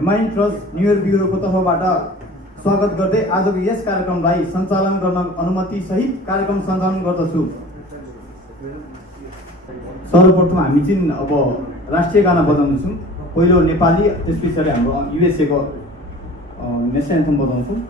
Himalayan trust new year ब्युरोको तर्फबाट स्वागत गर्दै आजको यस कार्यक्रमलाई सञ्चालन गर्न अनुमति सहित कार्यक्रम सञ्चालन गर्दछु। सर्वप्रथम हामी चाहिँ अब राष्ट्रिय गाना बजाउँछौँ। पहिलो नेपाली, त्यस पछाडि हाम्रो युएसएको नेसनल एन्थम बजाउँछौँ।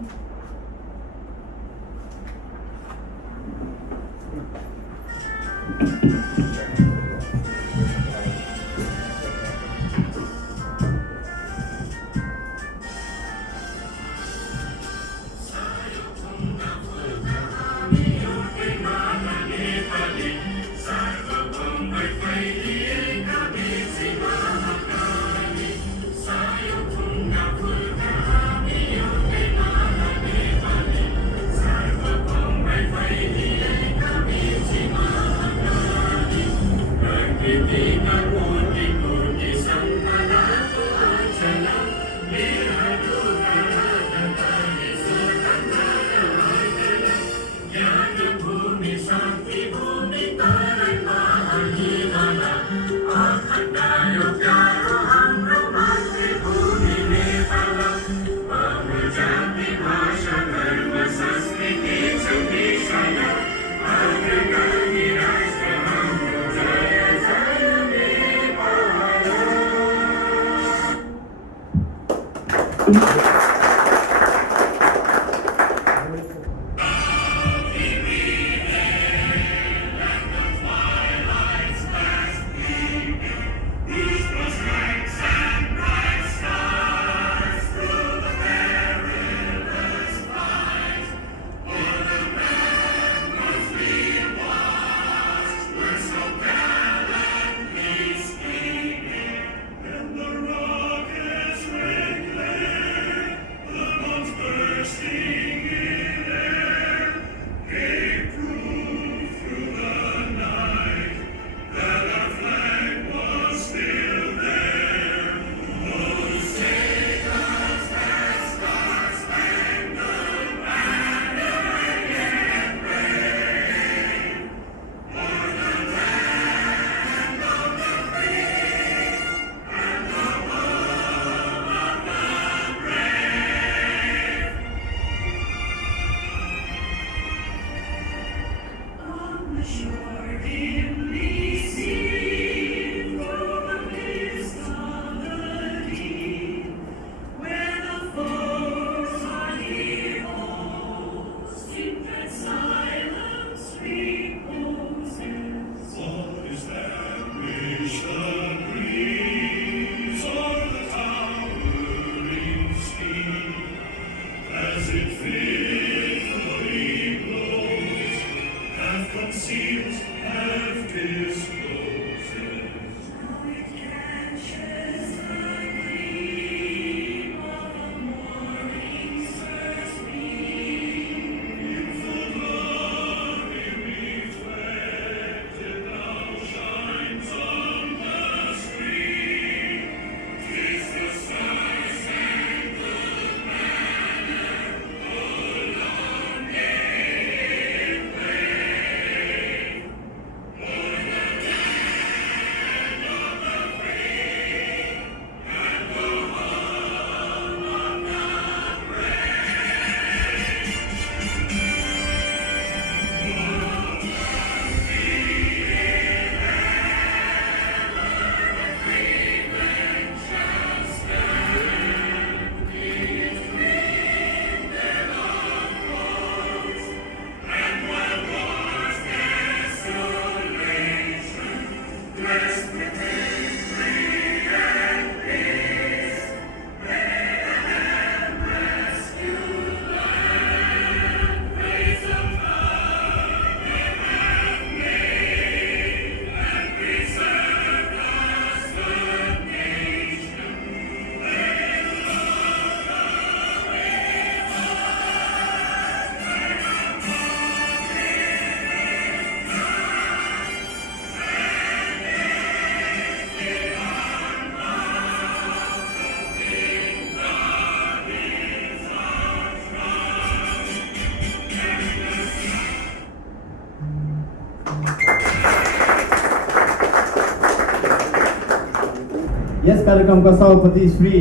यस कार्यक्रमका सभापति श्री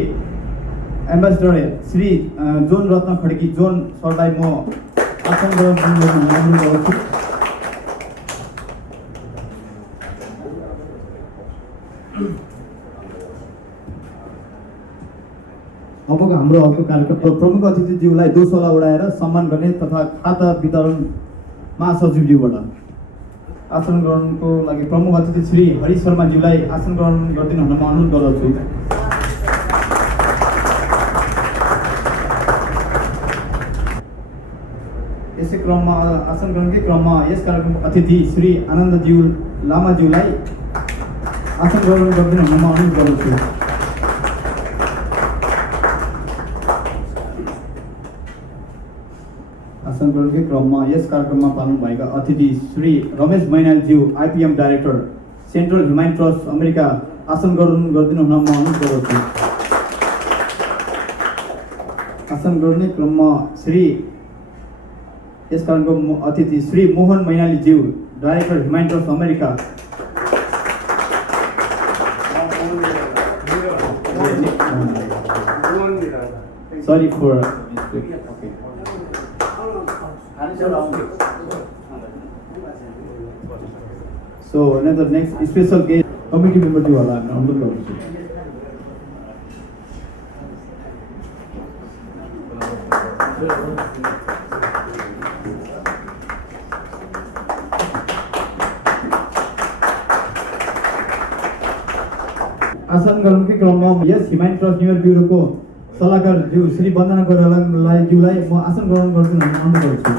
एम्बेसडर श्री जोन रत्न खड्की जोन सरलाई म आसन ग्रहण गर्न अनुरोध गर्छु। अबको हाम्रो अर्को कार्यक्रम प्रमुख अतिथिज्यूलाई दोसोला उडाएर सम्मान गर्ने तथा खाता वितरण महासचिवज्यूबाट आसन ग्रहणको लागि प्रमुख अतिथि श्री हरि शर्माज्यूलाई आसन ग्रहण गरिदिनु हुन म अनुरोध गर्दछु। यसै क्रममा आसन ग्रहणकै क्रममा यस कार्यक्रमको अतिथि श्री आनन्दज्यू लामाज्यूलाई आसन ग्रहण गरिदिनु हुन म अनुरोध गर्दछु। आसन ग्रहणकै क्रममा यस कार्यक्रममा पाल्नु भएका अतिथि श्री रमेश मैनालज्यू IPM director central human trust America आसन ग्रहण गरिदिनु हुन म अनुरोध गर्दछु। आसन ग्रहणकै क्रममा यस कार्यक्रमको अतिथि श्री मोहन मैनालीज्यू director human trust America Sorry for So another next special guest committee member to Allah अनुरोध गर्छु। आसन ग्रहणकै क्रममा यस ह्युमन ट्रस्ट न्युयोर्क ब्युरोको सल्लाहकार ज्यू श्री वन्दना कोइरालालाई ज्यूलाई म आसन ग्रहण गरिदिनु हुन अनुरोध गर्छु।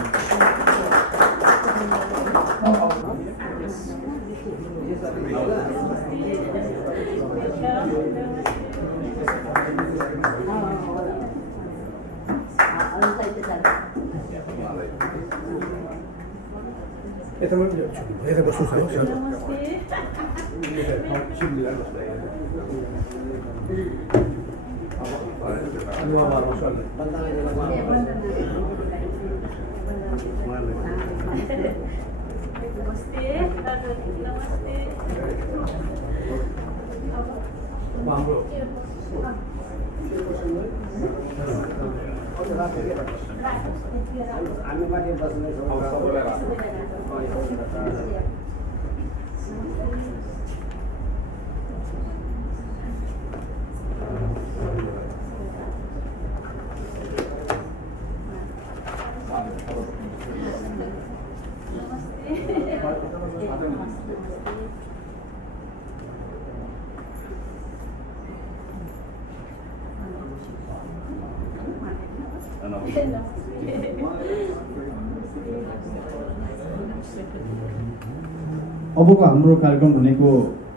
अबको हाम्रो कार्यक्रम भनेको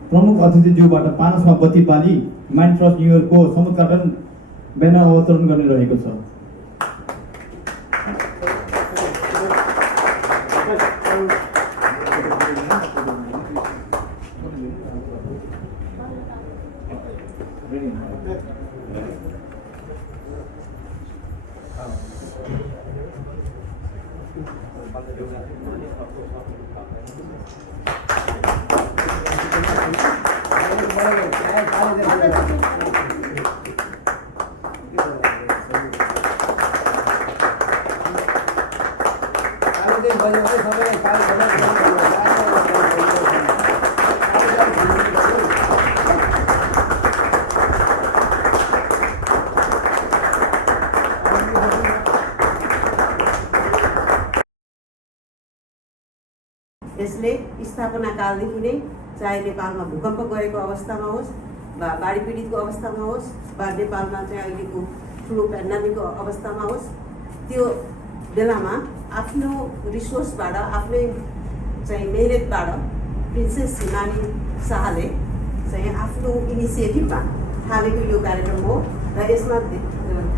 प्रमुख अतिथिज्यूबाट पानसमा बत्ती बाली ह्युमन ट्रस्ट न्युयोर्कको समुद्घाटन ब्यानर अवतरण गर्ने रहेको छ। यसले स्थापना कालदेखि नै चाहे नेपालमा भूकम्प गएको अवस्थामा होस् वा बाढी पीडितको अवस्थामा होस् वा नेपालमा चाहिँ अहिलेको फ्लू पेन्डेमिकको अवस्थामा होस् त्यो बेलामा आफ्नो रिसोर्सबाट आफ्नै चाहिँ मेहनतबाट प्रिन्सेस हिमानी शाहले चाहिँ आफ्नो इनिसिएटिभमा थालेको यो कार्यक्रम हो र यसमा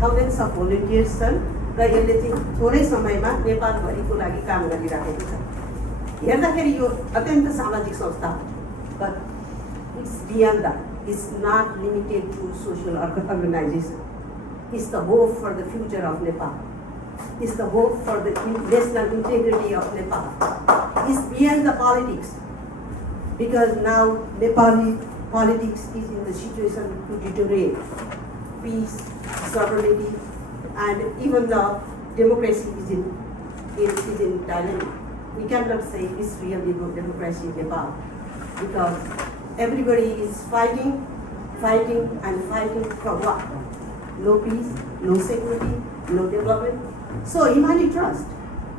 थाउजन्ड्स अफ भोलिन्टियर्स छन् र यसले चाहिँ थोरै समयमा नेपालभरिको लागि काम गरिराखेको छ। हेर्दाखेरि यो अत्यन्त सामाजिक संस्था हो but it's beyond that it's not limited to social organization it's the hope for the future of Nepal it's the hope for the national integrity of Nepal it's beyond the politics because now Nepali politics is in the situation to deteriorate peace, sovereignty, and even the democracy is in dilemma. We cannot say it's real democracy in Nepal because everybody is fighting for what? No peace, no security, no development. So Himani Trust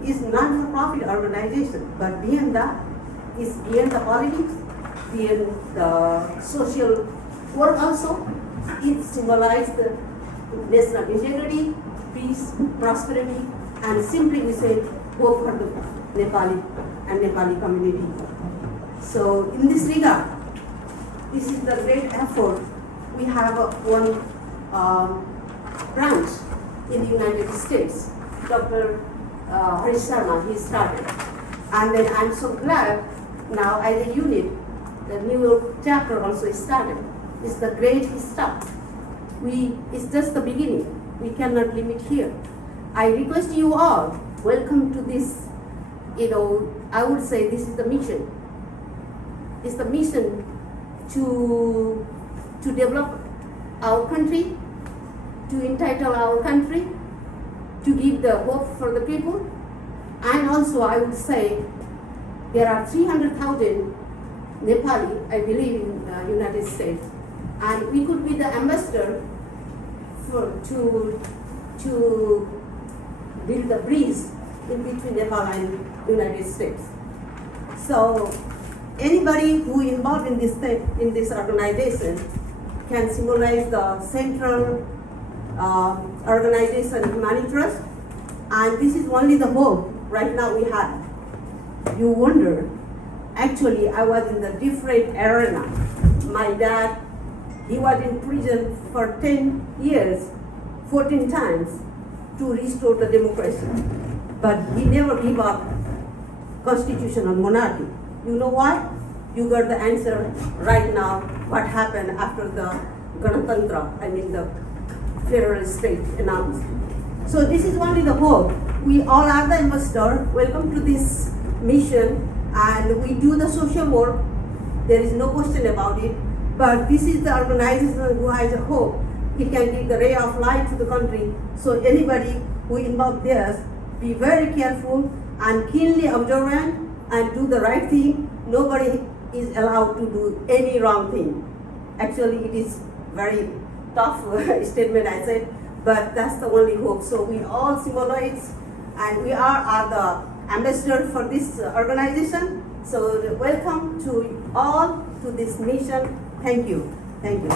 is non-for-profit organization, but beyond that, is beyond the politics, beyond the social work also. It symbolizes the national integrity, peace, prosperity, and simply we say hope for the Nepali and Nepali community. So in this regard, this is the great effort. We have one branch in the United States, Dr. Harish Sharma, he started. And then I'm so glad now as a unit, the New York chapter also started. It's the great start. It's just the beginning. We cannot limit here. I request you all, welcome to this, I would say this is the mission. It's the mission to develop our country, to entitle our country, to give the hope for the people. And also I would say there are 300,000 Nepali, I believe, in the United States. And we could be the ambassador to build the bridge in between Nepal and United States. So anybody who involved in this organization can symbolize the central organization Himani Trust, and this is only the hope right now we have. You wonder, actually I was in the different arena. My dad, he was in prison for 10 years, 14 times to restore the democracy. But he never gave up constitutional monarchy. You know why? You got the answer right now, what happened after the Ganatantra, the federal state announced. So this is only the hope. We all are the ambassador. Welcome to this mission, and we do the social work. There is no question about it. But this is the organization who has a hope. It can give the ray of light to the country. So anybody who involved there, be very careful and keenly observant and do the right thing. Nobody is allowed to do any wrong thing. Actually, it is very tough statement I said, but that's the only hope. So we all symbolize, and we are the ambassador for this organization. So welcome to all to this mission. Thank you. Thank you.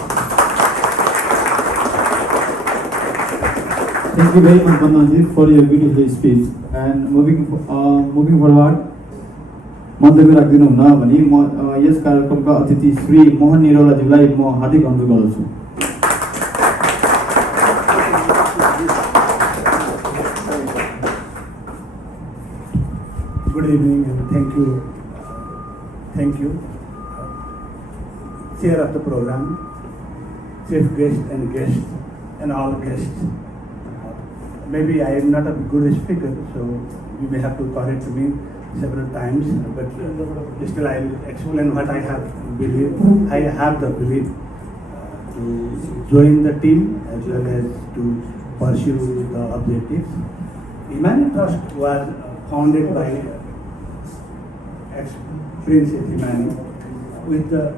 Thank you very much, Bandhanji, for your beautiful speech. And moving forward, मन्तव्य राखिदिनु हुन भनी म yes कार्यक्रमका अतिथि श्री मोहन निरौलाज्यूलाई म हार्दिक अनुरोध गर्दछु। Good evening and thank you, chair of the program, chief guest and all guests. Maybe I am not a good speaker, so you may have to correct me several times, but still I will explain what I have belief. I have the belief to join the team as well as to pursue the objectives. Himani Trust was founded by ex-Prince Himani with the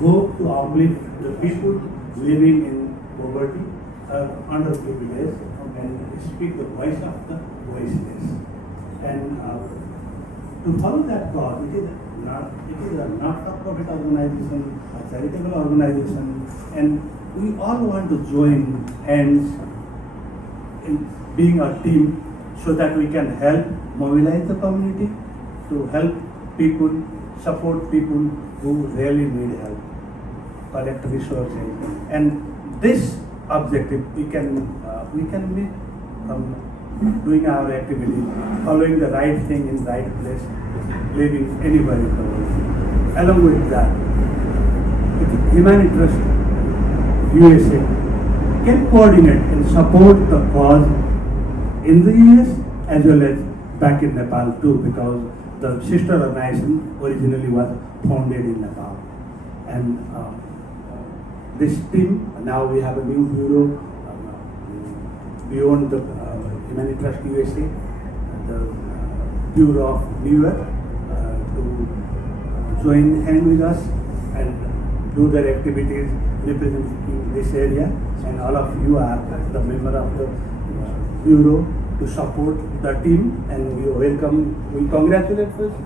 hope to uplift the people living in poverty or underprivileged and speak the voice of the voiceless. And to follow that cause, it is a not-for-profit organization, a charitable organization, and we all want to join hands in being a team so that we can help mobilize the community to help people, support people who really need help, collect resources, and this objective we can meet from doing our activity, following the right thing in right place, living anywhere in the world. Along with that, Himani Trust USA can coordinate and support the cause in the US as well as back in Nepal too, because the sister organization originally was founded in Nepal. And this team. Now we have a new bureau beyond the Humanity Trust USA, the Bureau of New York, to join hand with us and do their activities representing this area. And all of you are the member of the bureau to support the team, and we welcome, we congratulate first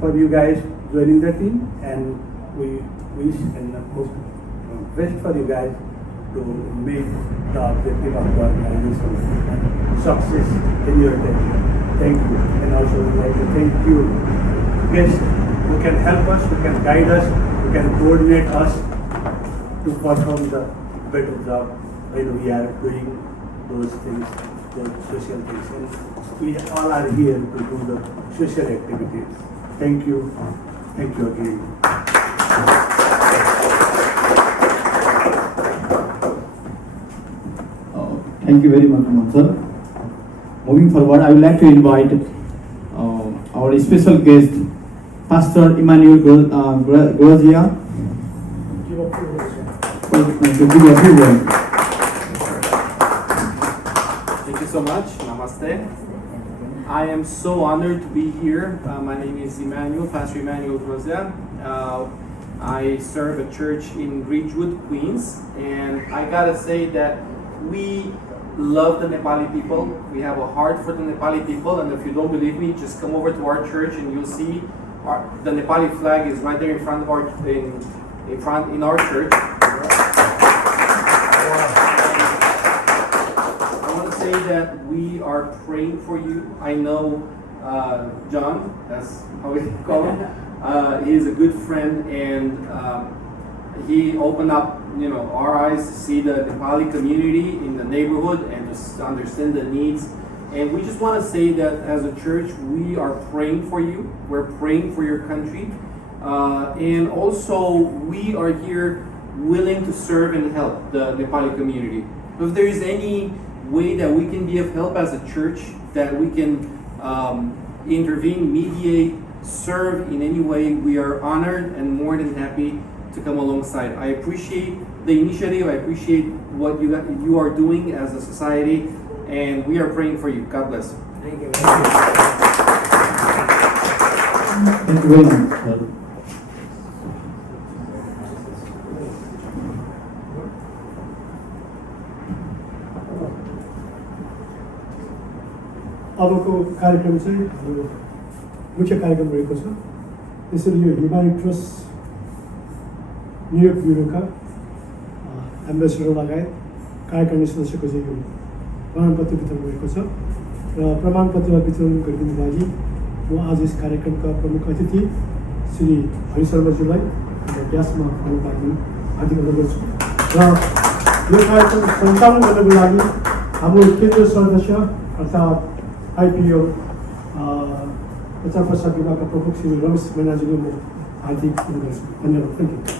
for you guys joining the team, and we wish and hope best for you guys to make the objective of the organization success in your day. Thank you. And also we'd like to thank you guests who can help us, who can guide us, who can coordinate us to perform the better job when we are doing those things, those social things. And we all are here to do the social activities. Thank you. Thank you again. Thank you very much, Mohan sir. Moving forward, I would like to invite our special guest, Pastor Emmanuel Grozia, to give a few words. Thank you so much. Namaste. I am so honored to be here. My name is Emmanuel, Pastor Emmanuel Grozia. I serve a church in Ridgewood, Queens, and I gotta say that we love the Nepali people. We have a heart for the Nepali people, and if you don't believe me, just come over to our church and you'll see the Nepali flag is right there in front of our in our church. I want to say that we are praying for you. I know John, that's how we call him. He is a good friend, and he opened up, our eyes to see the Nepali community in the neighborhood and just to understand the needs. And we just want to say that as a church, we are praying for you. We're praying for your country. And also, we are here willing to serve and help the Nepali community. So if there is any way that we can be of help as a church, that we can intervene, mediate, serve in any way, we are honored and more than happy to come alongside. I appreciate the initiative. I appreciate what you are doing as a society, and we are praying for you. God bless. Thank you. Thank you very much, sir. अबको कार्यक्रम चाहिँ हाम्रो मुख्य कार्यक्रम रहेको छ। त्यसरी यो humanity trust New York ब्युरोका ambassador लगायत कार्यकारिणी सदस्यको चाहिँ यो प्रमाणपत्र वितरण भएको छ र प्रमाणपत्र वितरण गरिदिनुको लागि म आज यस कार्यक्रमका प्रमुख अतिथि श्री हरि शर्माज्यूलाई व्यासमा आउनु लागि हार्दिक अनुरोध गर्छु र यो कार्यक्रम सञ्चालन गर्नको लागि हाम्रो केन्द्रीय सदस्य अर्थात् आइपिओ प्रचार प्रसार विभागका प्रमुख श्री रमेश मैनाजीले म हार्दिक अनुरोध गर्छु। धन्यवाद। Thank you.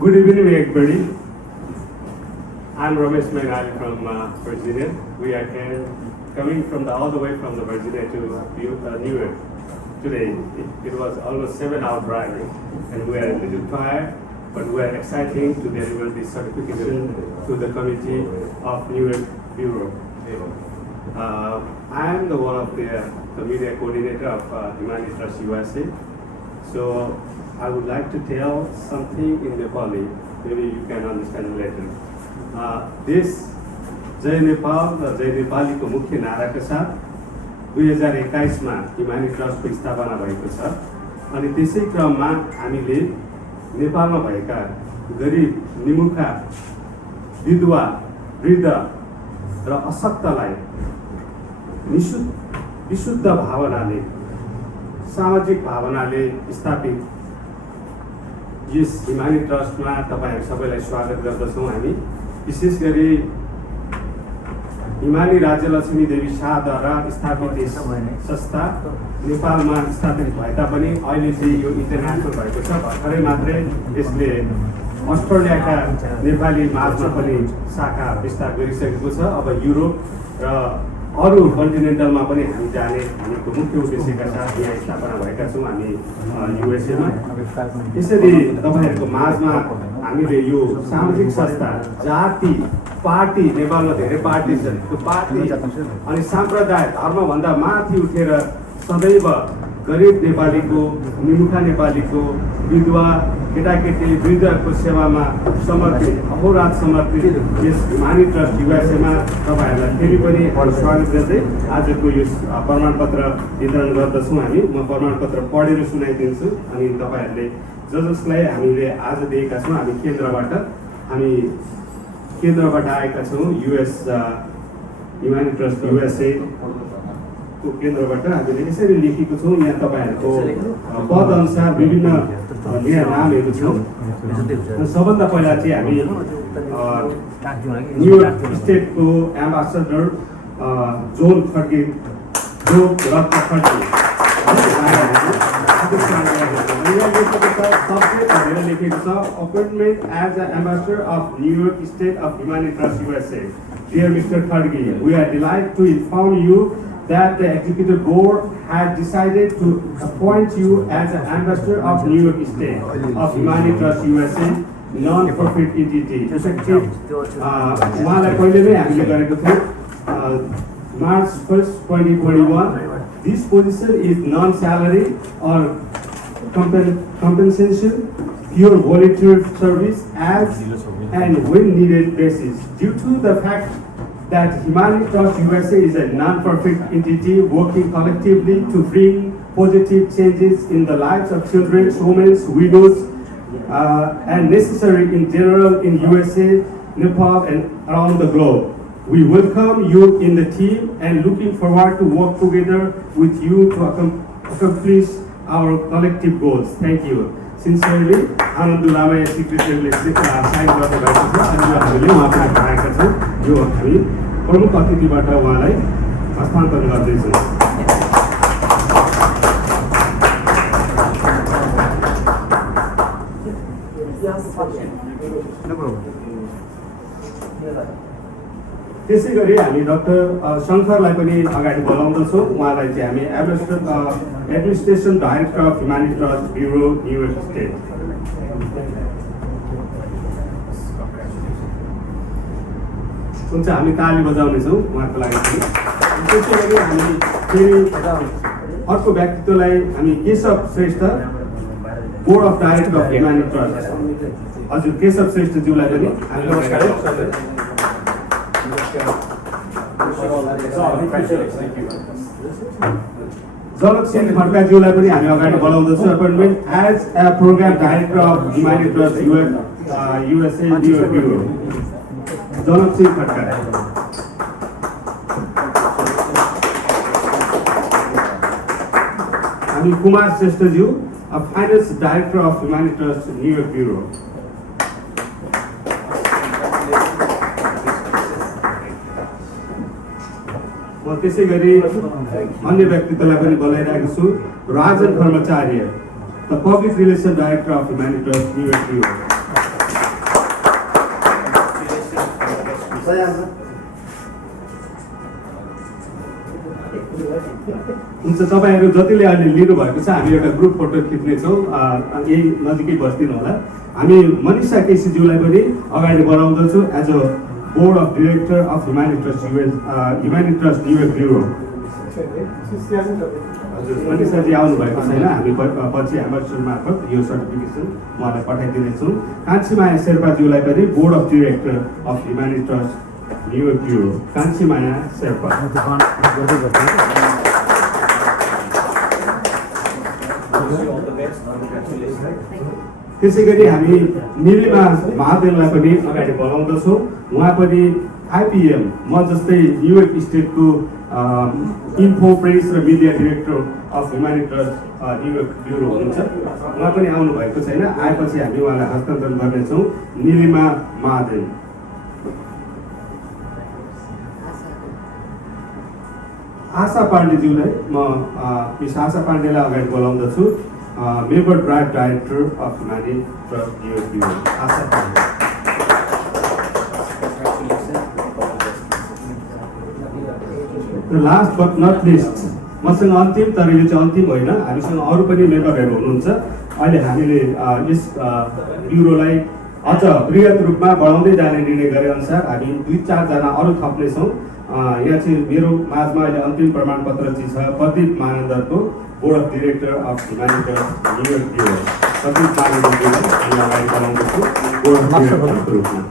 Good evening, everybody. I'm Ramesh Menali from Virginia. We are here, coming from all the way from the Virginia to New York today. It was almost 7-hour driving, and we are a little tired, but we are excited to deliver this certification to the committee of New York Bureau. I am the one of the media coordinator of Humanity Trust USA. So I would like to tell something in Nepali. Maybe you can understand later. This Jai Nepal र जय नेपालीको मुख्य नाराका साथ 2021 मा humanity ट्रस्टको स्थापना भएको छ। अनि त्यसै क्रममा हामीले नेपालमा भएका गरिब, निमुखा, विधवा, वृद्ध र अशक्तलाई विशुद्ध भावनाले, सामाजिक भावनाले स्थापित यस ह्युम्यानिटी ट्रस्टमा तपाईहरु सबैलाई स्वागत गर्दछौँ। हामी विशेष गरी हिमाली राज्यलक्ष्मी देवी शाहद्वारा स्थापित यस संस्था नेपालमा स्थापित भए तापनि अहिले चाहिँ यो इन्टरनेसनल भएको छ। भर्खरै मात्रै यसले अस्ट्रेलियाका नेपाली माझमा पनि शाखा विस्तार गरिसकेको छ। अब युरोप र अरू कन्टिनेन्टलमा पनि हामी जाने भनेको मुख्य उद्देश्यका साथ यहाँ स्थापना भएका छौँ हामी युएसएमा। यसरी तपाईँहरूको माझमा हामीले यो सामाजिक संस्था, जाति, पार्टी, नेपालमा धेरै पार्टी छन्, त्यो पार्टी अनि सम्प्रदाय धर्मभन्दा माथि उठेर सदैव गरिब नेपालीको, निमुखा नेपालीको, विधवा केटाकेटी वृद्धको सेवामा समर्पित, अहोरात समर्पित यस हिमानी ट्रस्ट युएसएमा तपाईँहरूलाई फेरि पनि स्वागत गर्दै आजको यो प्रमाणपत्र वितरण गर्दछौँ हामी। म प्रमाणपत्र पढेर सुनाइदिन्छु अनि तपाईँहरूले जसलाई हामीले आज दिएका छौँ हामी केन्द्रबाट आएका छौँ युएस हिमानी ट्रस्ट युएसए को केन्द्रबाट हामीले यसरी लेखेको छौँ। यहाँ तपाईँहरूको पद अनुसार विभिन्न यहाँ नामहरू छौँ। सबभन्दा पहिला चाहिँ हामी न्युयोर्क स्टेटको एम्बेसडर जोन खड्गे, जो रत्न खड्गे लेखेको छ appointment as a ambassador of New York State of Himani Trust USA. Dear Mr. Khadge, we are delighted to inform you that the executive board had decided to appoint you as an ambassador of New York State of Himani Trust USA non-profit entity. Effective उहाँलाई पहिले नै हामीले गरेको थियौँ March 1st, 2021. This position is non-salary or compensation, pure volunteer service as and when needed basis. Due to the fact that Himani Trust USA is a non-profit entity working collectively to bring positive changes in the lives of children, women, widows, and necessary in general in USA, Nepal, and around the globe. We welcome you in the team and looking forward to work together with you to accomplish our collective goals. Thank you. Sincerely, Anand Lamaya Secretary sign गर्नुभएको छ अनि हामीले उहाँलाई पठाएका छौँ। यो हामी प्रमुख अतिथिबाट उहाँलाई हस्तान्तरण गर्दैछौँ। त्यसै गरी हामी डाक्टर शङ्करलाई पनि अगाडि बोलाउँदछौँ। उहाँलाई चाहिँ हामी administration director of Himani trust bureau New York state. हुन्छ हामी ताली बजाउनेछौँ उहाँको लागि पनि। त्यसै गरी हामी फेरि अर्को व्यक्तित्वलाई हामी केशव श्रेष्ठ, board of director of Himani trust. हजुर केशव श्रेष्ठज्यूलाई पनि हामी नमस्कार। जनक सिंह खड्काज्यूलाई पनि हामी अगाडि बोलाउँदछौँ। Appointment as a programme director of Himani trust USA New York bureau. Janak Singh Khadka. हामी कुमार श्रेष्ठज्यू, finance director of Himani trust New York bureau. त्यसै गरी अन्य व्यक्तित्वलाई पनि बोलाइरहेको छु। Rajan Karmacharya, the public relation director of Himani trust New York bureau. हुन्छ तपाईँहरू जतिले अहिले लिनुभएको छ हामी एउटा ग्रुप फोटो खिच्नेछौँ। यही नजिकै बस्दिनु होला। हामी मनिषा केसीज्यूलाई पनि अगाडि बढाउँदछौँ as a board of director of Himani trust Himani trust New York bureau. हजुर मनिषाजी आउनुभएको छैन, हामी पछि एम्बेसडर मार्फत यो सर्टिफिकेसन उहाँलाई पठाइदिनेछौँ। कान्छीमाया शेर्पाज्यूलाई पनि board of director of Himani trust New York bureau. Kanchhimaya Sherpa. त्यसै गरी हामी निलिमा महादेवलाई पनि अगाडि बढाउँदछौँ। उहाँ पनि आइपिएम म जस्तै न्युयोर्क स्टेटको इन्फो प्रेस र media director of Himani trust New York bureau हुनुहुन्छ। उहाँ पनि आउनु भएको छैन, आएपछि हामी उहाँलाई हस्तान्तरण गर्नेछौँ। निलिमा महादेव। आशा पाण्डेज्यूलाई म मिस आशा पाण्डेलाई अगाडि बोलाउँदछु। Member brand director of Himani trust New York bureau. Asha Pandey. र लास्ट बट नट लिस्ट मसँग अन्तिम तर यो चाहिँ अन्तिम होइन, हामीसँग अरू पनि मेम्बरहरू हुनुहुन्छ। अहिले हामीले यस ब्युरोलाई अझ बृहत रूपमा बढाउँदै जाने निर्णय गरे अनुसार हामी 2-4 जना अरू थप्नेछौँ। यहाँ चाहिँ मेरो माझमा अहिले अन्तिम प्रमाणपत्र चाहिँ छ प्रदीप मानन्दरको board of director of humanitarian New York bureau. Pradeep मानन्दरको हामी अगाडि बढाउँदैछु बोर्ड अफ डिरेक्टरको रूपमा।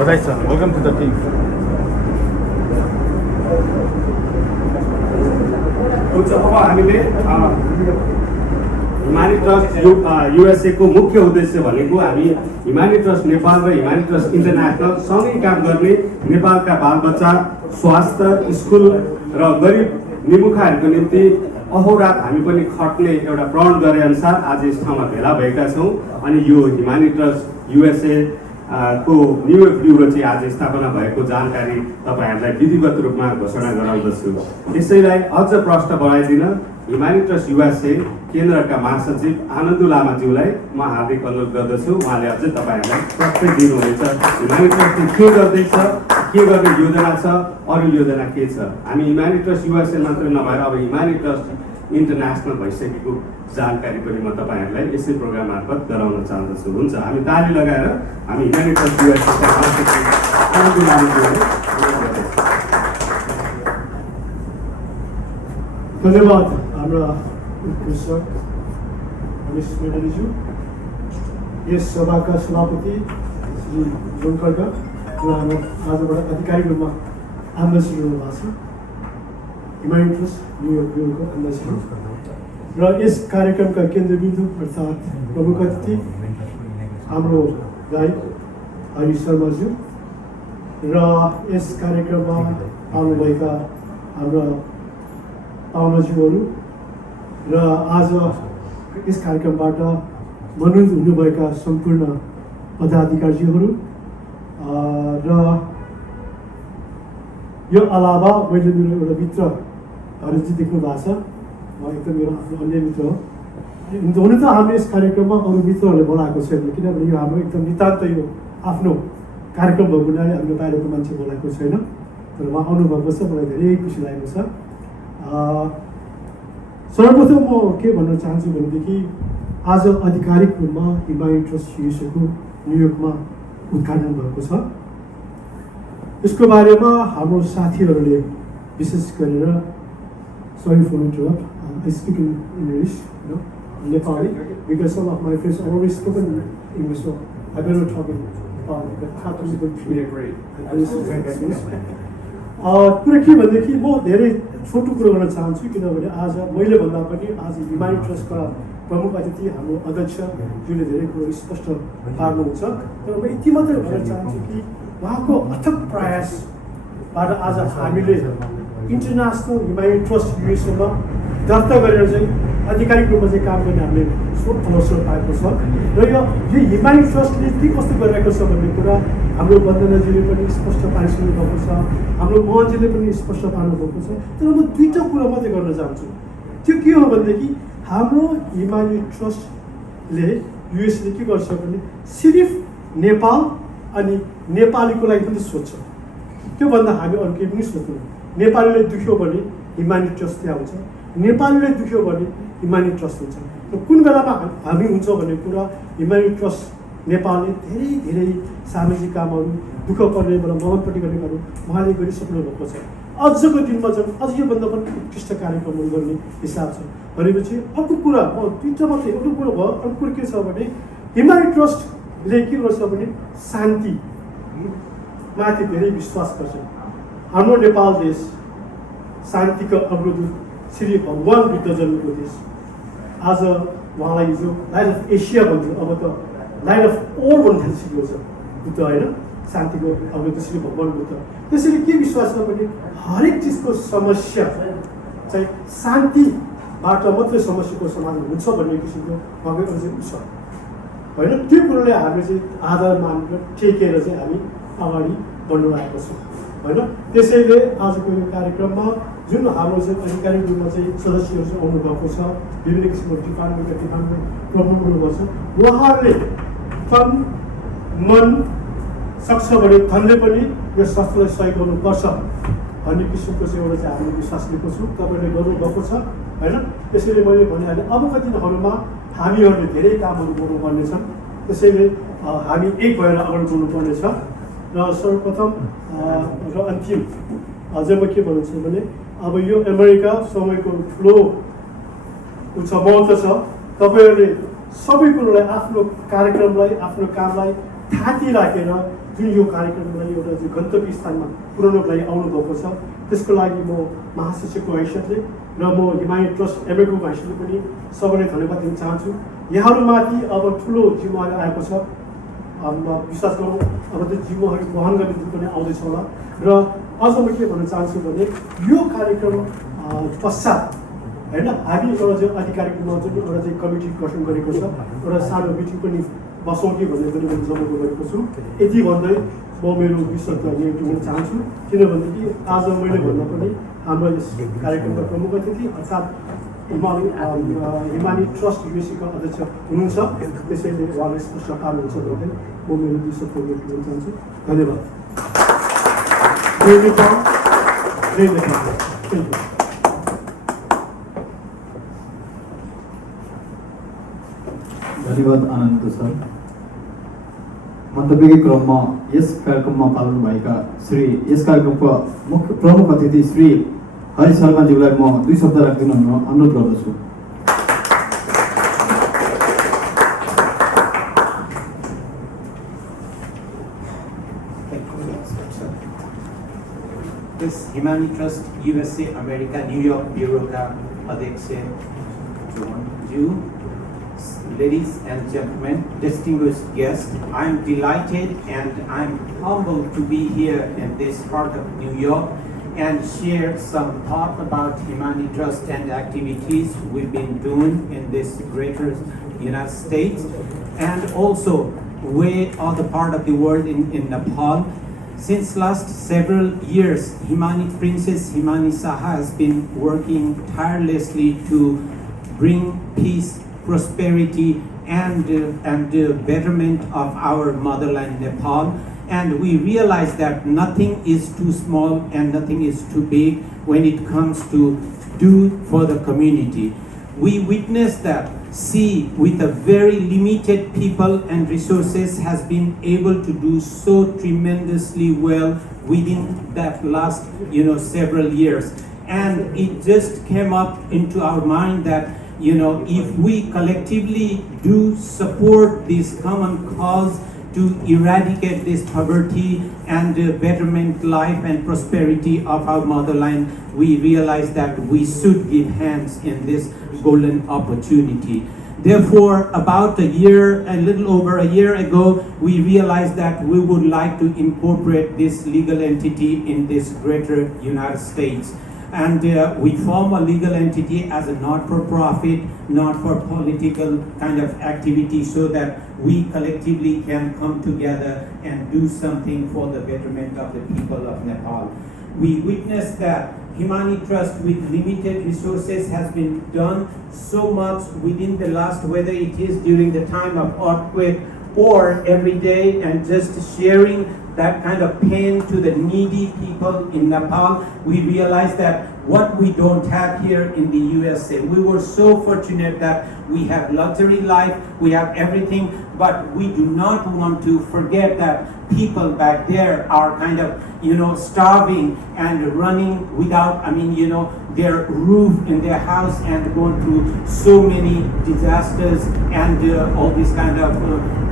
बधाई छ, वेलकम टु द टिम। हुन्छ, अब हामीले हिमाली ट्रस्ट युएसए को मुख्य उद्देश्य भनेको हामी हिमाली ट्रस्ट नेपाल र हिमाली ट्रस्ट इन्टरनेसनल सँगै काम गर्ने, नेपालका बालबच्चा स्वास्थ्य स्कुल र गरिब निमुखाहरूको निम्ति अहोरात हामी पनि खट्ने एउटा प्रण गरे अनुसार आज यस ठाउँमा भेला भएका छौँ। अनि यो हिमाली ट्रस्ट युएसए को न्युयोर्क ब्युरो चाहिँ आज स्थापना भएको जानकारी तपाईँहरूलाई विधिवत रूपमा घोषणा गराउँदछु। यसैलाई अझ प्रश्न बढाइदिन हिमाली ट्रस्ट युएसए केन्द्रका महासचिव आनन्दु लामाज्यूलाई म हार्दिक अनुरोध गर्दछु। उहाँले अझै तपाईँहरूलाई प्रत्येक दिनुहुनेछ हिमाली ट्रस्टले के गर्दैछ, के गर्ने योजना छ, अरू योजना के छ। हामी हिमाली ट्रस्ट युएसए मात्रै नभएर अब हिमाली ट्रस्ट इन्टरनेसनल भइसकेको जानकारी पनि म तपाईँहरूलाई यसै प्रोग्राम मार्फत गराउन चाहन्छु। हुन्छ, हामी ताली लगाएर हामी हिमाली ट्रस्ट युएसएका महासचिव आनन्दु लामाज्यूलाई धन्यवाद हाम्रा उत्कृष्ट रमेश मेडलीज्यू, यस सभाका सभापति श्री जोन खड्का र हाम्रो आजबाट आधिकारिक रूपमा एम्बेसडर हुनुभएको छ, हिमाली ट्रस्ट न्युयोर्क ब्युरोको एम्बेसडर र यस कार्यक्रमका केन्द्रबिन्दु अर्थात् प्रमुख अतिथि हाम्रो गाई हरि शर्माज्यू र यस कार्यक्रममा आउनुभएका हाम्रा पाहुनाज्यूहरू र आज यस कार्यक्रमबाट मनोनीत हुनुभएका सम्पूर्ण पदाधिकारीज्यूहरू र यो अलावा मैले मेरो एउटा मित्र हरिजी देख्नु भएको छ, म एकदम मेरो आफ्नो अन्य मित्र हो। हुन त हामीले यस कार्यक्रममा अरू मित्रहरूले बोलाएको छैन, किनभने यो हाम्रो एकदम नितान्त यो आफ्नो कार्यक्रम भएको हुनाले हामीले बाहिरको मान्छे बोलाएको छैन, तर उहाँ आउनुभएको छ, मलाई धेरै खुसी लागेको छ। सर्वप्रथम म के भन्न चाहन्छु भनेदेखि आज आधिकारिक रूपमा हिमाली ट्रस्ट युएसएको न्युयोर्कमा उद्घाटन भएको छ। यसको बारेमा हाम्रो साथीहरूले विशेष गरेर sorry for interrupt, I speak in English, Nepali, because some of my friends have always spoken English, so I better talk in Nepali. But how to speak? We agree. कुरा के भनेदेखि म धेरै छोटो कुरो गर्न चाहन्छु, किनभने आज मैले भन्दा पनि आज हिमाली ट्रस्टका प्रमुख अतिथि हाम्रो अध्यक्षज्यूले धेरै कुरो स्पष्ट पार्नुहुन्छ। तर म यति मात्रै भन्न चाहन्छु कि उहाँको अथक प्रयासबाट आज हामीले इन्टरनेसनल हिमाली ट्रस्ट युएसएमा दर्ता गरेर चाहिँ आधिकारिक रूपमा चाहिँ काम गर्ने हामीले अवसर पाएको छ। र यो हिमाली ट्रस्टले के कस्तो गरिरहेको छ भन्ने कुरा हाम्रो वन्दनाजीले पनि स्पष्ट पारिसक्नु भएको छ, हाम्रो मोहनजीले पनि स्पष्ट पार्नु भएको छ। तर म दुईवटा कुरा मात्रै गर्न चाहन्छु, त्यो के हो भनेदेखि हाम्रो हिमाली ट्रस्टले युएसले के गर्छ भने सिर्फ नेपाल अनि नेपालीको लागि पनि सोध्छ, त्योभन्दा हामी अरू केही पनि सोध्दैनौँ। नेपालीले दुख्यो भने हिमाली ट्रस्ट त्यहाँ हुन्छ, नेपालीले दुख्यो भने हिमाली ट्रस्ट हुन्छ। र कुन बेलामा हामी हुन्छ भन्ने कुरा हिमाली ट्रस्ट नेपालले धेरै धेरै सामाजिक कामहरू, दुःख पर्ने बेला मद्दतपट्टि गर्ने कामहरू उहाँले गरिसक्नु भएको छ। अझको दिनमा झन् अझ योभन्दा पनि उत्कृष्ट कार्यक्रमहरू गर्ने हिसाब छ भनेपछि अर्को कुरा म दुईवटा मात्रै अर्को कुरा भयो। अर्को कुरो के छ भने हिमाली ट्रस्टले के गर्छ भने शान्ति माथि धेरै विश्वास गर्छ। हाम्रो नेपाल देश शान्तिको अग्रदूत श्री भगवान बुद्ध जन्मेको देश, आज उहाँलाई हिजो लाइट अफ एसिया भन्थ्यो, अब त लाइट अफ ओल भन्ने सिकेको छ बुद्ध होइन, शान्तिको अग्रदूत श्री भगवान बुद्ध। त्यसैले के विश्वास छ भने हरेक चिजको समस्या चाहिँ शान्तिबाट मात्रै समस्याको समाधान हुन्छ भन्ने किसिमको उहाँको अझै छ होइन। त्यो कुरोले हामीले चाहिँ आधार मानेर टेकेर चाहिँ हामी अगाडि बढ्नु आएको छौँ। होइन त्यसैले आजको यो कार्यक्रममा जुन हाम्रो चाहिँ आधिकारिक रूपमा चाहिँ सदस्यहरू चाहिँ आउनुभएको छ विभिन्न किसिमको डिपार्टमेन्ट प्रमुख हुनुभएको छ उहाँहरूले तन मन सक्छ भने धनले पनि यो संस्थालाई सहयोग गर्नुपर्छ भन्ने किसिमको चाहिँ एउटा चाहिँ हामीले विश्वास लिएको छु तपाईँले गर्नुभएको छ होइन त्यसैले मैले भनिहालेँ अबका दिनहरूमा हामीहरूले धेरै कामहरू गर्नुपर्ने छन् त्यसैले हामी एक भएर अगाडि बढ्नुपर्नेछ र सर्वप्रथम र अन्तिम अझै म के भन्छु भने अब यो अमेरिका समयको ठुलो उच्च महत्त्व छ तपाईँहरूले सबै कुरोलाई आफ्नो कार्यक्रमलाई आफ्नो कामलाई थाती राखेर जुन यो कार्यक्रमलाई एउटा चाहिँ गन्तव्य स्थानमा पुर्याउनको लागि आउनुभएको छ त्यसको लागि म महासचिवको हैसियतले र म हिमालय ट्रस्ट एमएको हैसियतले पनि सबैलाई धन्यवाद दिन चाहन्छु यहाँहरूमाथि अब ठुलो जिम्मेवारी आएको छ विश्वास गरौँ अब त्यो जिम्मेवारी वहन गर्ने दिन पनि आउँदैछ होला र अझ म के भन्न चाहन्छु भने यो कार्यक्रम पश्चात होइन हामी एउटा चाहिँ आधिकारिक रूपमा जुन एउटा चाहिँ कमिटी गठन गरेको छ एउटा सानो मिटिङ पनि बसौँ कि भन्ने पनि मैले जनाएको गरेको छु यति भन्दै म मेरो विश्वस्त नियुक्ति हुन चाहन्छु किनभनेदेखि आज मैले भन्दा पनि हाम्रो यस कार्यक्रमका प्रमुख अतिथि अर्थात् हिमाली ट्रस्ट युएसीका अध्यक्ष हुनुहुन्छ त्यसैले उहाँले स्पष्ट पार्नुहुन्छ भन्दै म मेरो विश्वस्त नियुक्ति हुन चाहन्छु धन्यवाद धन्यवाद आनन्द सर मन्तव्यकै क्रममा यस कार्यक्रममा पाल्नु भएका यस कार्यक्रमका मुख्य प्रमुख अतिथि श्री हरि शर्माज्यूलाई म 2 शब्द राखिदिन अनुरोध गर्दछु This Himani Trust USA America New York Bureau का अध्यक्ष John Ju, ladies and gentlemen, distinguished guests, I am delighted and I am humbled to be here in this part of New York and share some thought about Himani Trust and activities we've been doing in this greater United States and also way other part of the world in Nepal. Since last several years, Princess Himani Saha has been working tirelessly to bring peace, prosperity, and betterment of our motherland Nepal. And we realize that nothing is too small and nothing is too big when it comes to do for the community. We witness that sea with a very limited people and resources has been able to do so tremendously well within that last several years. And it just came up into our mind that if we collectively do support this common cause to eradicate this poverty and betterment life and prosperity of our motherland, we realize that we should give hands in this golden opportunity. Therefore, about a little over a year ago, we realized that we would like to incorporate this legal entity in this greater United States. And we form a legal entity as a not-for-profit, not-for-political kind of activity so that we collectively can come together and do something for the betterment of the people of Nepal. We witnessed that Himani Trust with limited resources has been done so much within the last, whether it is during the time of earthquake or every day, and just sharing that kind of pain to the needy people in Nepal. We realized that what we don't have here in the USA. We were so fortunate that we have luxury life, we have everything, but we do not want to forget that people back there are kind of, starving and running without, their roof in their house and going through so many disasters and all these kind of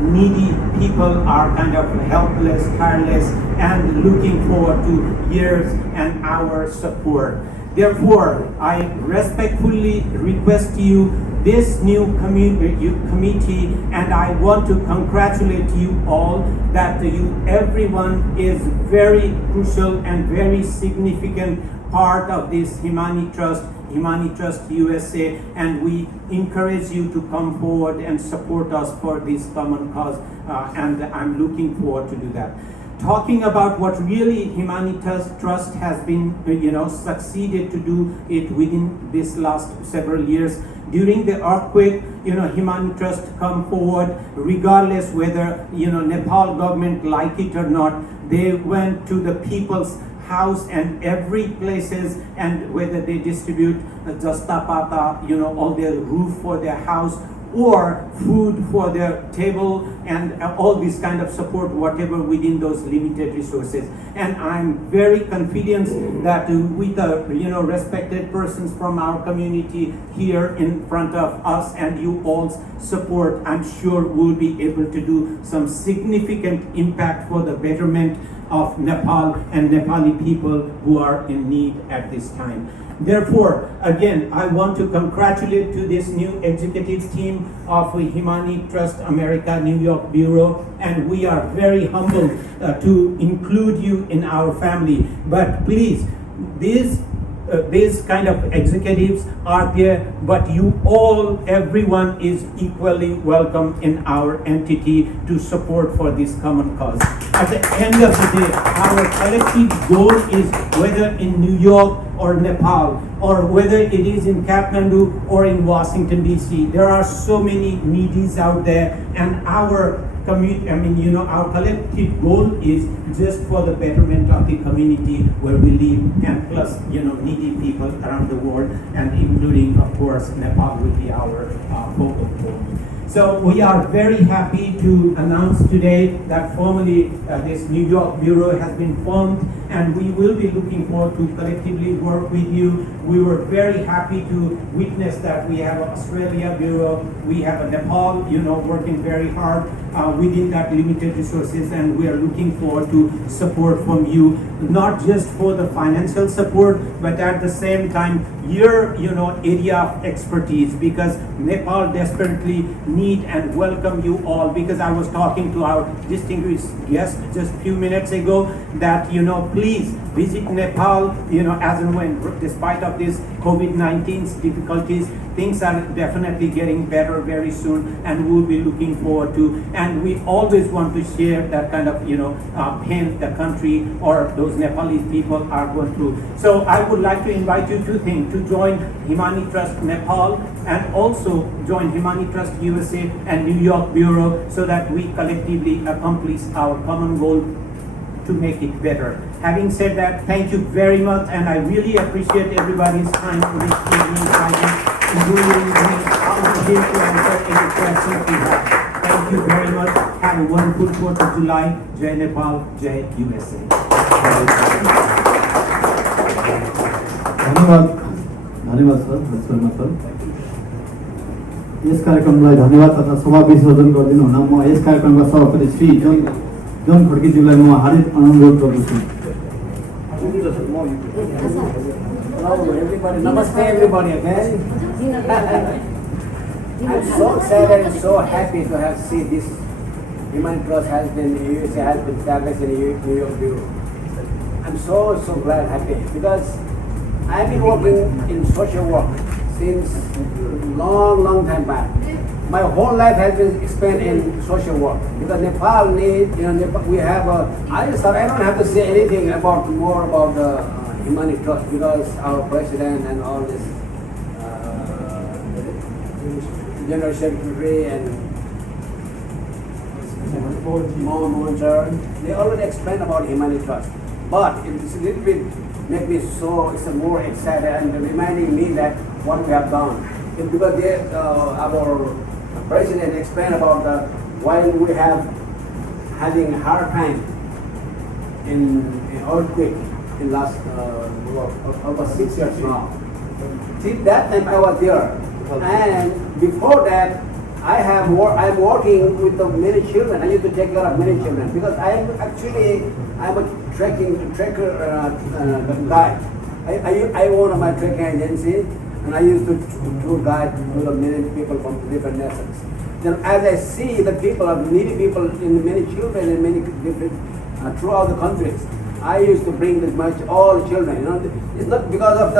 needy people are kind of helpless, tireless and looking forward to years and our support. Therefore, I respectfully request you this new committee, and I want to congratulate you all that everyone is very crucial and very significant part of this Himani Trust USA, and we encourage you to come forward and support us for this common cause, and I'm looking forward to do that. talking about what really Humanitas Trust has been, succeeded to do it within this last several years. During the earthquake, Humanitas come forward, regardless whether, Nepal government like it or not. They went to the people's house and every places, and whether they distribute jasta pata, all their roof for their house, or food for their table, and all this kind of support, whatever within those limited resources. And I'm very confident that with the respected persons from our community here in front of us and you all's support, I'm sure we'll be able to do some significant impact for the betterment of Nepal and Nepali people who are in need at this time. Therefore, again, I want to congratulate to this new executive team of Himani Trust America New York Bureau, and we are very humbled to include you in our family. But please, these kind of executives are there, but you all, everyone is equally welcome in our entity to support for this common cause. At the end of the day, our collective goal is, whether in New York or Nepal, or whether it is in Kathmandu or in Washington DC, there are so many needies out there, and our our collective goal is just for the betterment of the community where we live, and plus, needy people around the world, and including, of course, Nepal will be our focal point. So we are very happy to announce today that formally this New York Bureau has been formed, and we will be looking forward to collectively work with you. We were very happy to witness that we have an Australia Bureau, we have a Nepal, working very hard within that limited resources, and we are looking forward to support from you, not just for the financial support, but at the same time, your area of expertise, because Nepal desperately need and welcome you all. Because I was talking to our distinguished guest just a few minutes ago that please visit Nepal, as and when, despite of this COVID-19's difficulties, things are definitely getting better very soon, and we'll be looking forward to, and we always want to share that kind of pain the country or those Nepalese people are going through. So I would like to invite you two things: to join Himani Trust Nepal, and also join Himani Trust USA and New York Bureau, so that we collectively accomplish our common goal to make it better. Having said that, thank you very much, and I really appreciate everybody's time for this evening. And we will be here to answer any questions we have. Thank you very much. Have a wonderful 4th of July. Jai Nepal, Jai USA. धन्यवाद sir, Sharma sir. Yes कार्यक्रमलाई धन्यवाद तथा सभा विसर्जन गरिदिनु हुन म yes कार्यक्रमका सभापति श्री जन खड्कीज्यूलाई म हार्दिक अनुरोध गर्दछु। Hello everybody, namaste everybody again. I'm so excited and so happy to have seen this Himani Trust has been, USA has been established in New York Bureau. I'm so glad, happy, because I've been working in social work since long time back. My whole life has been spent in social work, because Nepal needs, we have I don't have to say anything more about the Himani Trust, because our president and all this general secretary and Mohan sir, they already explained about Himani Trust. But it's a little bit make me it's more excited and reminding me that what we have done. It's because our president explained about while we have having a hard time in earthquake in last over 6 years now. Till that time I was there, and before that I'm working with many children. I used to take care of many children, because I'm a tracker guide. I own my trekking agency, and I used to tour guide to the many people from different nations. Then as I see the people, needy people, in many children in many different throughout the countries, I used to bring this much all children. It's not because of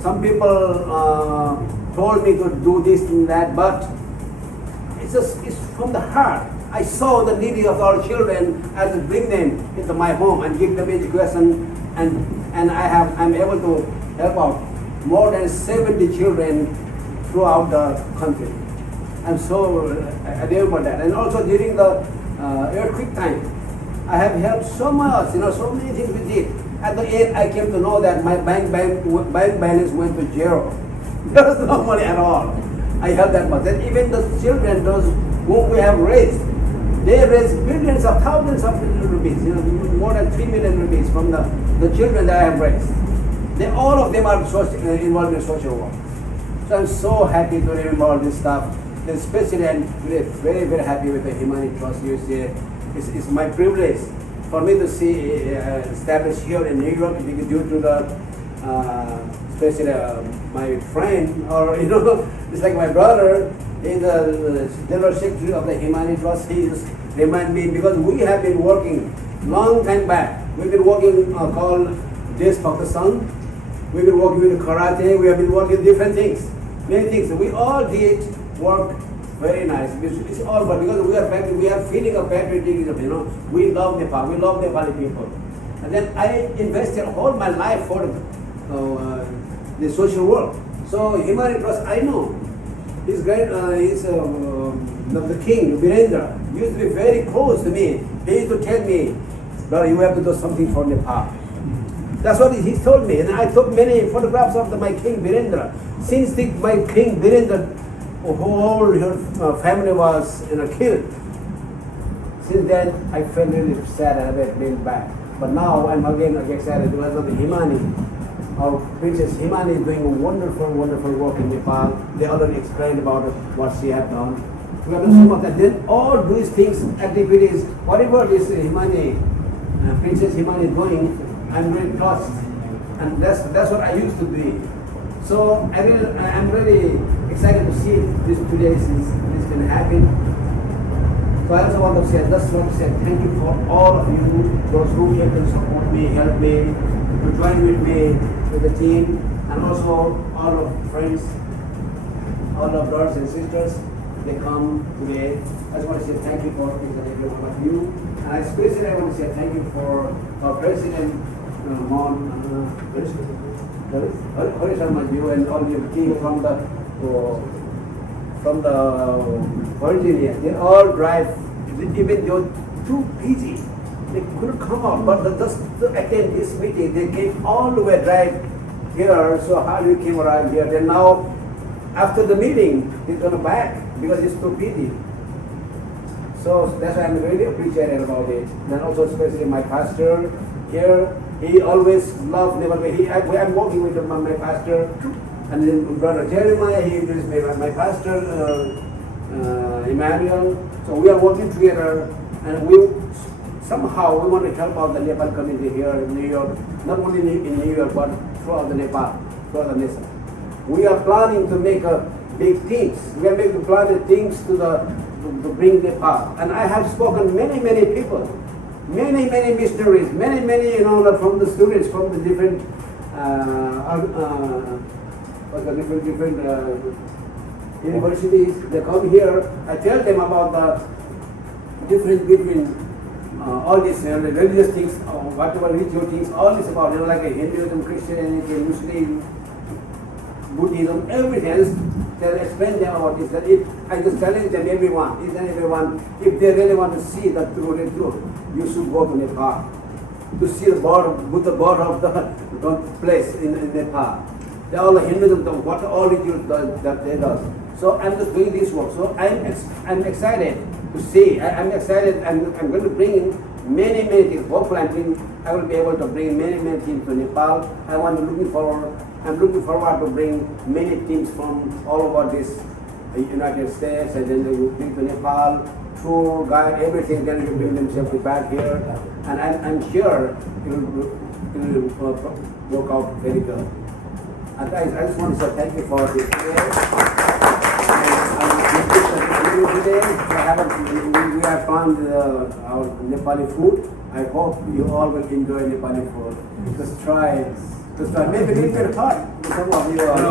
some people told me to do this and that, but it's from the heart. I saw the needy of our children and to bring them into my home and give them education, and I'm able to help out more than 70 children throughout the country. I'm so happy about that. And also during the earthquake time, I have helped so much, so many things we did. At the end, I came to know that my bank balance went to zero. There was no money at all. I helped that much. And even the children, those whom we have raised, they raised billions of thousands of rupees, more than 3 million rupees from the children that I have raised. All of them are involved in social work. So I'm so happy to remember all this stuff. Especially I'm very, very happy with the Himani Trust USA. It's my privilege for me to see established here in New York due to the especially my friend, or it's like my brother. He's the general secretary of the Himani Trust. He remind me because we have been working long time back. We've been working called Desh Pakistan. We've been working with karate. We have been working different things, many things. We all did work very nice. It's all, but because we are feeling of patriotism. We love Nepal. We love Nepali people. And then I invested all my life for the social work. So Himani Trust, I know. He's great. The king, Virendra, used to be very close to me. He used to tell me, brother, you have to do something for Nepal. That's what he told me. And I took many photographs of my king Virendra. Since my king Virendra, whole her family was killed. Since then, I felt really sad and I went back. But now I'm again excited because of the Himani. Our Princess Himani is doing wonderful, wonderful work in Nepal. They already explained about what she has done. We have done so much. And then all these things, activities, whatever this Himani, Princess Himani is doing, I'm very touched. And that's what I used to be. So I'm really excited to see this today. This can happen. So I also want to say thank you for all of you, those who came to support me, help me, to join with me, with the team, and also all of friends, all of brothers and sisters. They come today. I just want to say thank you for each and every one of you. And especially I want to say thank you for our President, Hari Sharma Ji, and all your team from the Virginia. They all drive, even though too busy, they couldn't come out, but just to attend this meeting, they came all the way drive here. So how you came around here? Then now, after the meeting, he's gonna back because he's too busy. So that's why I'm really appreciative about it. And also especially my pastor here, he always loved Nepal. I'm working with my pastor, and then brother Jeremiah, he is my pastor, Emmanuel. So we are working together, and we want to help out the Nepal community here in New York, not only in New York, but throughout the Nepal, throughout the nation. We are planning to make big things. We are making planning things to bring Nepal. And I have spoken many people, many missionaries, many from the students from the different universities. They come here. I tell them about the difference between all these religious things, whatever ritual things, all this about like Hinduism, Christianity, Muslim, Buddhism, everything else. They'll explain them about this. That I just challenge them, everyone, if they really want to see the truth, you should go to Nepal to see the Buddha god of the place in Nepal. They all Hinduism, what all rituals that they do. So I'm just doing this work. So I'm excited to see. I'm excited. I'm going to bring in many things. Hopefully, I will be able to bring many things to Nepal. I'm looking forward to bring many teams from all over this United States, and then they will bring to Nepal, tour, guide, everything. Then they will bring themselves back here, and I'm sure it will work out very good. And I just want to say thank you for this today. Today we have planned our Nepali food. I hope you all will enjoy Nepali food. Just try. Maybe a little bit hard. Some of you are.